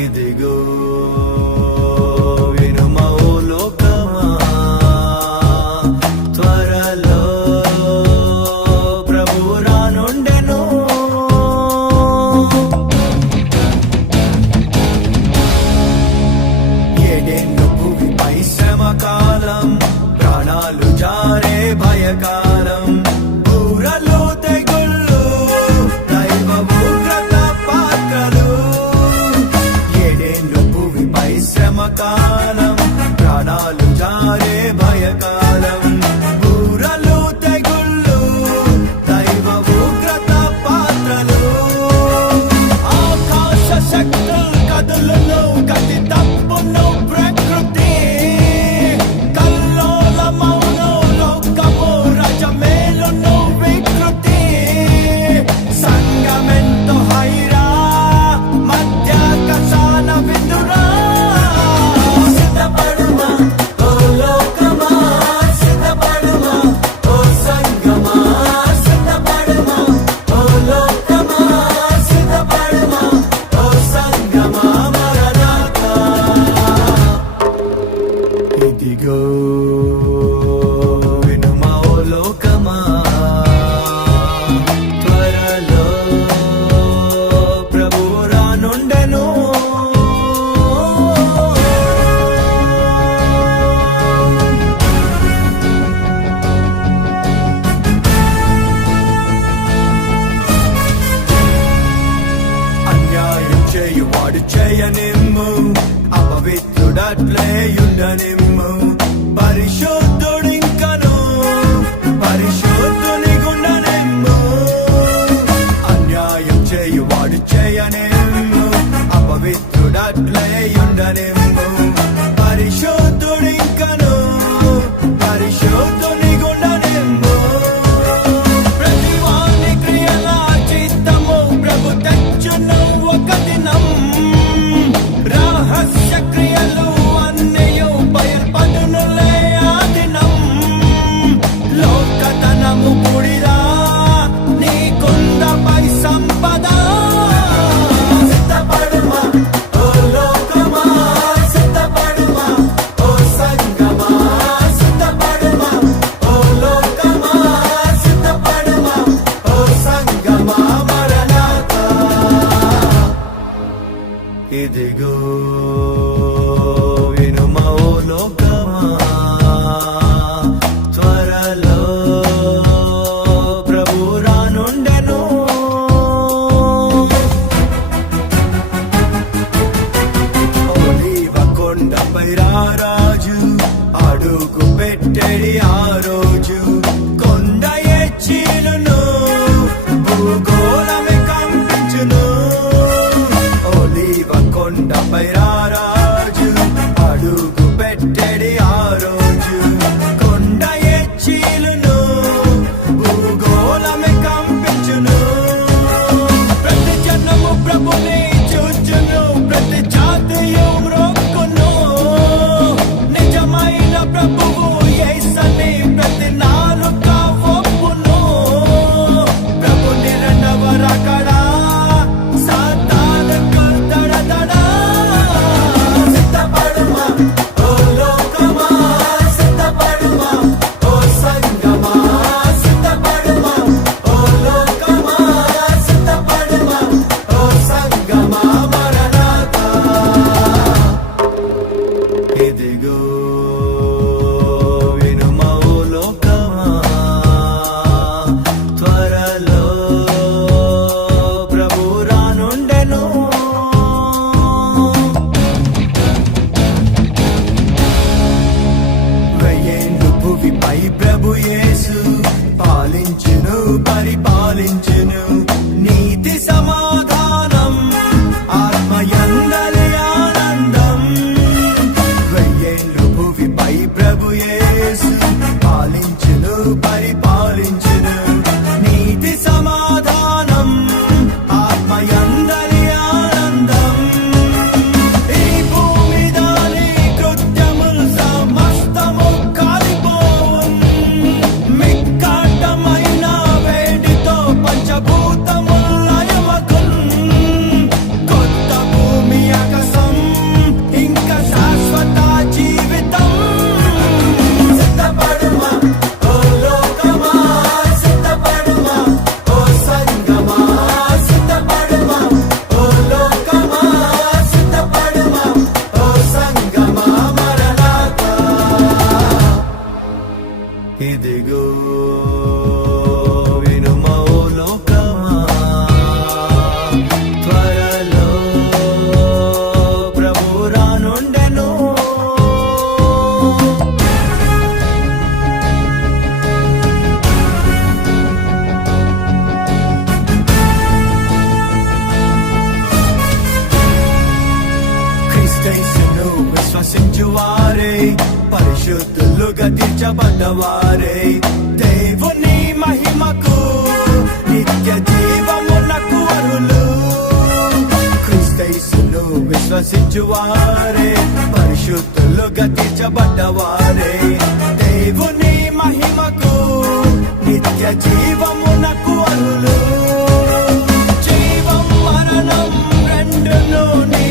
ఇదిగో వినుమా ఓ లోకమా, త్వరలో ప్రభువు రానుండెను. ఏడేళ్ళు భూమిపై శ్రమ కాలం, ప్రాణాలు జారే భయకాలం, బూరలు తెగుళ్ళు దైవ ఉగ్రత పాత్రలు. ఏడేళ్ళు భూమిపై శ్రమ కాలం, ప్రాణాలు జారే భయకాలం, బూరలు తెగుళ్ళు దైవ ఉగ్రత పాత్రలు. ఆకాశ శక్తులు కదులును, గతి తప్పును ప్రకృతి, కల్లోలమౌను లోకము, రజమేలును వికృతి. సంగమెంతో హైరా, మధ్య కసాన విందురా. సిద్ధపడుమా ఓ లోకమా, సిద్ధపడుమా ఓ సంగమా, సిద్ధపడుమా ఓ లోకమా, సిద్ధపడుమా ఓ సంగమా. మరణాతా ఇదిగో వినుమా ఓ లోకమా, త్వరలో ప్రభువు రానుండెను. అన్యాయం చేయువాడు చేయనిమ్ము, అపవిత్రుడట్లే యుండనిమ్ము. పరిశుద్ధుడింకను పరిశుద్ధుని గుండనిమ్ము. అన్యాయం చేయువాడు చేయనిమ్ము, అపవిత్రుడట్లే యుండనిమ్ము. పరిశుద్ధుడింకను పరిశుద్ధుని గుండనిమ్ము. ప్రతివాని క్రియల చిత్తము ప్రభు తెచ్చును ఒక దినం. రహస్య క్రియలు అన్నయు బయల్పడునులే ఆ దినం. లోకధనము బూడిదా, నీకుందపై సంపద. సిద్ధపడుమా ఓ లోకమా, సిద్ధపడుమా ఓ సంగమా, సిద్ధపడుమా ఓ లోకమా, సిద్ధపడుమా ఓ సంగమా. మరణాతా ఇదిగో వినుమా ఓ లోకమా, త్వరలో ప్రభువు రానుండెను. ఒలీవ కొండపై రారాజు అడుగు పెట్టెడి ఆ రోజు. కొండ ఎచ్చిలును, భూగోళమే కంపించును. ఒలీవ కొండపై రారాజు అడుగు పెట్టెడి ఆ రోజు. కొండ ఎచ్చిలును, భూగోళమే కంపించును. ప్రతి జనము ప్రభుని చూచును, ప్రతి జాతియు మ్రొక్కును. నిజమైన ప్రభువు యేసని ప్రతి నాలుక ఒప్పును. ప్రభుని రెండవ రాకడా సాతానుకు దడదడా. సిద్ధపడుమా క్రీస్తు విశ్వసించువారే పరిశుద్ధులుగా తీర్చబడ్డవారే దేవుని మహిమకు నిత్య జీవమునకు అర్హులు. క్రీస్తు విశ్వసించువారే పరిశుద్ధులుగా తీర్చబడ్డవారే దేవుని మహిమకు నిత్య జీవమునకు అర్హులు. జీవం మరణం రెండును నీ